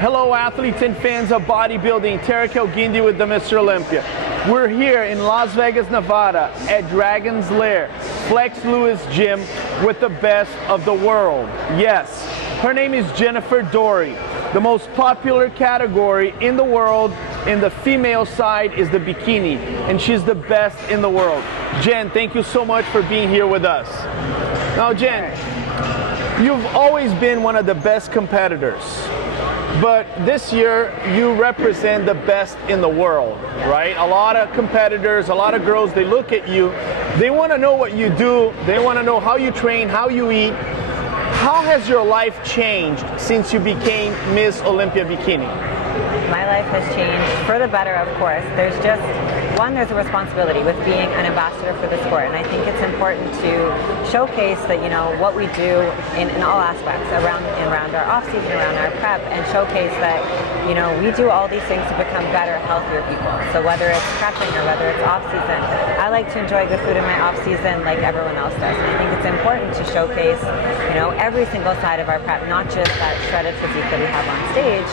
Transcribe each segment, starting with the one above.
Hello athletes and fans of bodybuilding, Tarek El-Guindi with the Mr. Olympia. We're here in Las Vegas, Nevada at Dragon's Lair, Flex Lewis Gym with the best of the world. Yes, her name is Jennifer Dorie. The most popular category in the world in the female side is the bikini, and she's the best in the world. Jen, thank you so much for being here with us. Now Jen, you've always been one of the best competitors. But this year, you represent the best in the world, right? A lot of competitors, a lot of girls, they look at you, they want to know what you do, they want to know how you train, how you eat. How has your life changed since you became Ms. Olympia Bikini? My life has changed for the better, of course. There's a responsibility with being an ambassador for the sport, and I think it's important to showcase that, what we do in all aspects around our off-season, around our prep, and showcase that, we do all these things to become better, healthier people. So whether it's prepping or whether it's off-season, I like to enjoy good food in my off-season like everyone else does. And I think it's important to showcase, every single side of our prep, not just that shredded physique that we have on stage.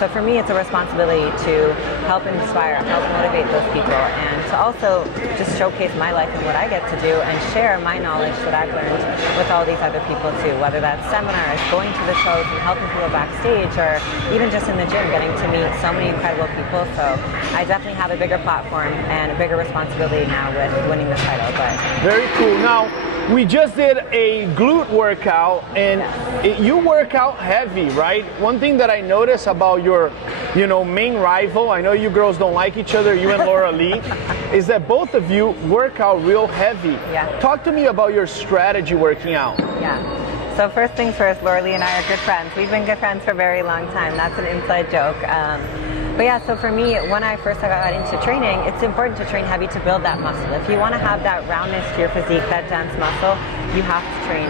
So for me, it's a responsibility to help inspire, help motivate those people, and to also just showcase my life and what I get to do and share my knowledge that I've learned with all these other people too, whether that's seminars, going to the shows and helping people backstage, or even just in the gym, getting to meet so many incredible people. So I definitely have a bigger platform and a bigger responsibility now with winning the title. But very cool. Now, we just did a glute workout, and you work out heavy, right? One thing that I noticed about your, main rival, I know you girls don't like each other, you and Laura Lee, is that both of you work out real heavy. Yeah. Talk to me about your strategy working out. Yeah. So first things first, Laura Lee and I are good friends. We've been good friends for a very long time. That's an inside joke. But yeah, so for me, when I first got into training, it's important to train heavy to build that muscle. If you want to have that roundness to your physique, that dense muscle, you have to train,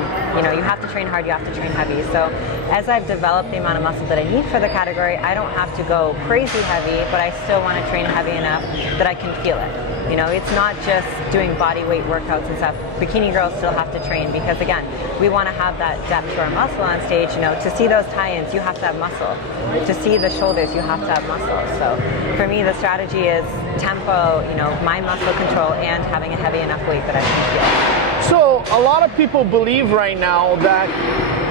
you have to train hard, you have to train heavy. So as I've developed the amount of muscle that I need for the category, I don't have to go crazy heavy, but I still want to train heavy enough that I can feel it. It's not just doing body weight workouts and stuff. Bikini girls still have to train because, again, we want to have that depth to our muscle on stage. To see those tie-ins, you have to have muscle. To see the shoulders, you have to have muscle. So for me, the strategy is tempo, my muscle control, and having a heavy enough weight that I can feel. So a lot of people believe right now that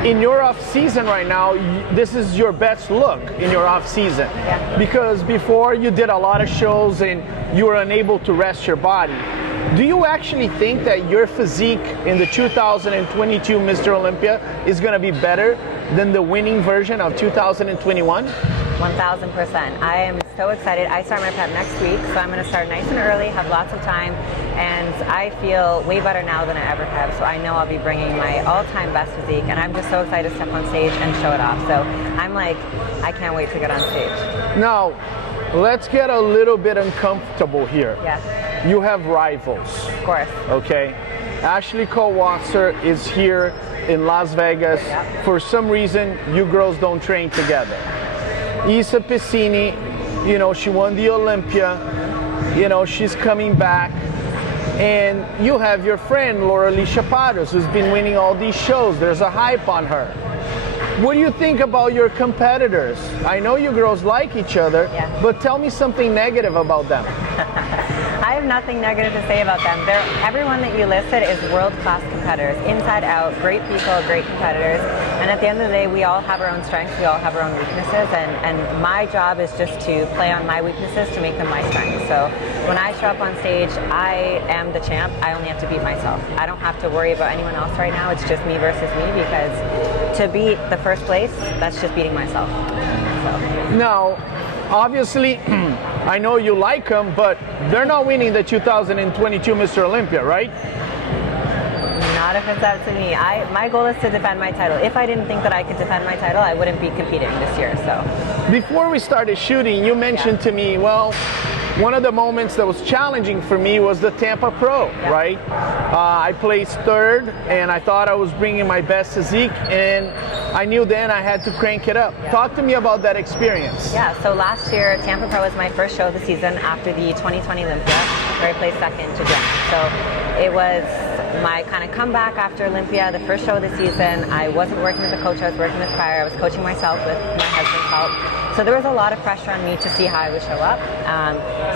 in your off season right now, this is your best look in your off season. Yeah. Because before you did a lot of shows and you were unable to rest your body. Do you actually think that your physique in the 2022 Mr. Olympia is going to be better than the winning version of 2021? 1000%. I am so excited. I start my prep next week, so I'm going to start nice and early, have lots of time, and I feel way better now than I ever have. So I know I'll be bringing my all-time best physique, and I'm just so excited to step on stage and show it off. So I'm like, I can't wait to get on stage. Now, let's get a little bit uncomfortable here. Yes. You have rivals. Of course. Okay. Ashley Cole-Wasser is here in Las Vegas. Yep. For some reason, you girls don't train together. Isa Piscini, she won the Olympia, she's coming back. And you have your friend, Laura Lee Chapados, who's been winning all these shows. There's a hype on her. What do you think about your competitors? I know you girls like each other, but tell me something negative about them. I have nothing negative to say about them. Everyone that you listed is world-class competitors, inside out, great people, great competitors. And at the end of the day, we all have our own strengths, we all have our own weaknesses, and my job is just to play on my weaknesses to make them my strengths. So when I show up on stage, I am the champ. I only have to beat myself. I don't have to worry about anyone else right now. It's just me versus me, because to beat the first place, that's just beating myself. So. Now, obviously, I know you like them, but they're not winning the 2022 Mr. Olympia, right? Not if it's up to me. My goal is to defend my title. If I didn't think that I could defend my title, I wouldn't be competing this year. So, before we started shooting, you mentioned to me, well, one of the moments that was challenging for me was the Tampa Pro, right? I placed third, and I thought I was bringing my best physique, and I knew then I had to crank it up. Talk to me about that experience. Yeah, so last year, Tampa Pro was my first show of the season after the 2020 Olympia, where I placed second to Jen. So it was my kind of comeback after Olympia, the first show of the season, I wasn't working with a coach I was working with prior. I was coaching myself with my husband's help. So there was a lot of pressure on me to see how I would show up.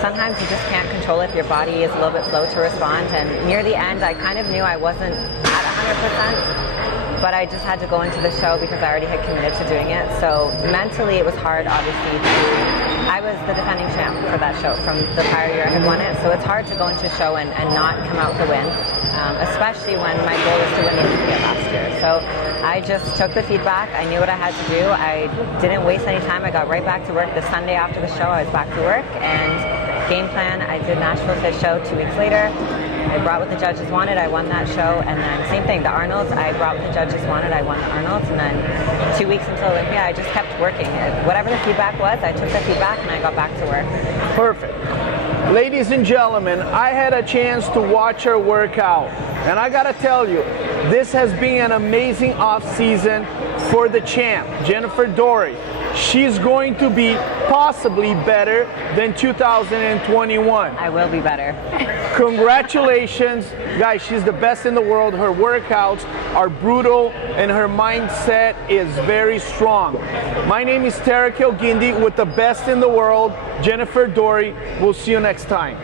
Sometimes you just can't control it if your body is a little bit slow to respond. And near the end, I kind of knew I wasn't at 100%, but I just had to go into the show because I already had committed to doing it. So mentally, it was hard, obviously, I was the defending champ for that show from the prior year I had won it. So it's hard to go into a show and not come out with a win, especially when my goal was to win the Olympia last year. So I just took the feedback. I knew what I had to do. I didn't waste any time. I got right back to work the Sunday after the show. I was back to work and game plan. I did Nashville for the show 2 weeks later. I brought what the judges wanted. I won that show. And then same thing, the Arnolds. I brought what the judges wanted. I won the Arnolds. And then 2 weeks until Olympia, I just kept working. Whatever the feedback was, I took the feedback and I got back to work. Perfect. Ladies and gentlemen, I had a chance to watch her work out. And I gotta tell you, this has been an amazing off-season for the champ, Jennifer Dorie. She's going to be possibly better than 2021. I will be better. Congratulations. Guys, she's the best in the world. Her workouts are brutal and her mindset is very strong. My name is Tampa Pro with the best in the world, Jennifer Dorie. We'll see you next time.